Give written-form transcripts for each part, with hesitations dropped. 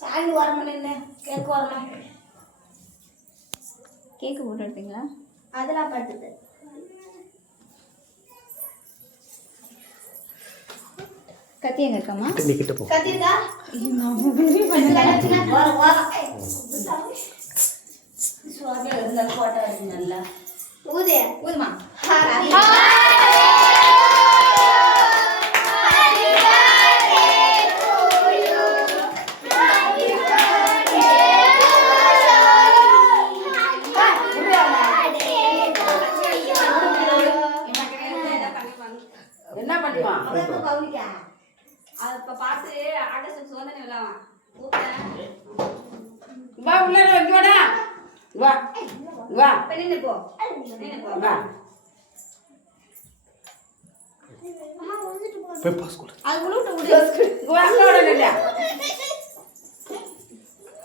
சாயந்து வரணும் என்ன கேக்கு வரணும். கேக்கு போட்டு எடுத்தீங்களா? அதெல்லாம் பட்டுது. கத்தி எங்க இருக்கம்மா? கத்தி இருக்கா? நல்லா ஊதே ஊதுமா. என்ன பண்ணுவான்? அப்ப பார்த்து ஆகஸ்ட் சோதனை விழாவா வா உள்ள வாடா. வா வா நின்று போ வா. அது குளுட்டு விடு. வா அக்காவோட இல்ல.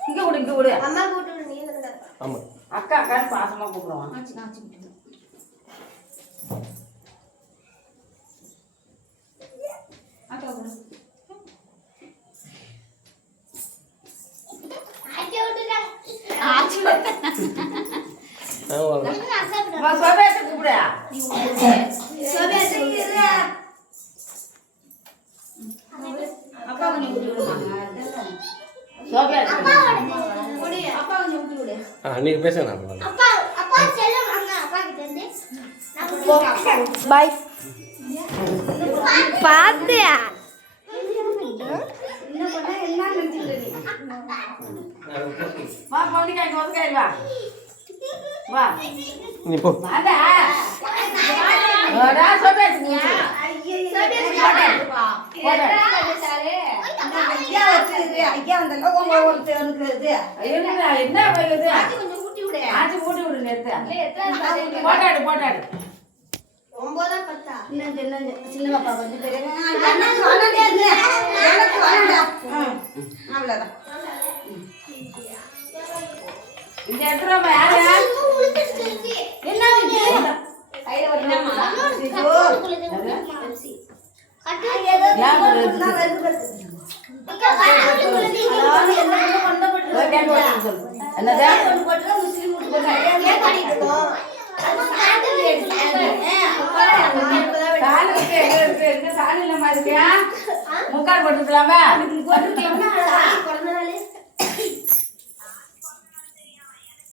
இங்க விடு இங்க விடு. அம்மா கூட்டு விடு. நீ என்ன? ஆமா அக்கா அக்கான்னு பாசமா கூப்பிடுவான். ஆச்சு ஆச்சு அக்கா கூட ஆச்சு வா சோபேட்ட கூப்பிடு. அப்பா கொஞ்சம் ஊட்டி விடுவாங்க. சோபேட்ட அப்பா கொஞ்சம் ஊட்டி விடு. நீங்க பேசுங்க அப்பா அப்பா செல்லம் அங்க அப்பா கிட்ட இருந்து பை பாத்தியா வா பொண்ணுக்காய் கோதுக்காய் வா வா நீ போ வாடா வாடா சோபேட்ட நீ என்ன வயது? கொஞ்சம் ஊட்டி விடு. ஆச்சு மூடி விடு நேரத்தை. போட்டாடு போட்டாடு. 9 10 சின்ன பாப்பா கொஞ்சம் பெரிய அவ்வளோதான். இந்த இடத்துல யாரு என்ன கையில வரணுமா? என்னது முக்கால் போட்டுக்கலாமா?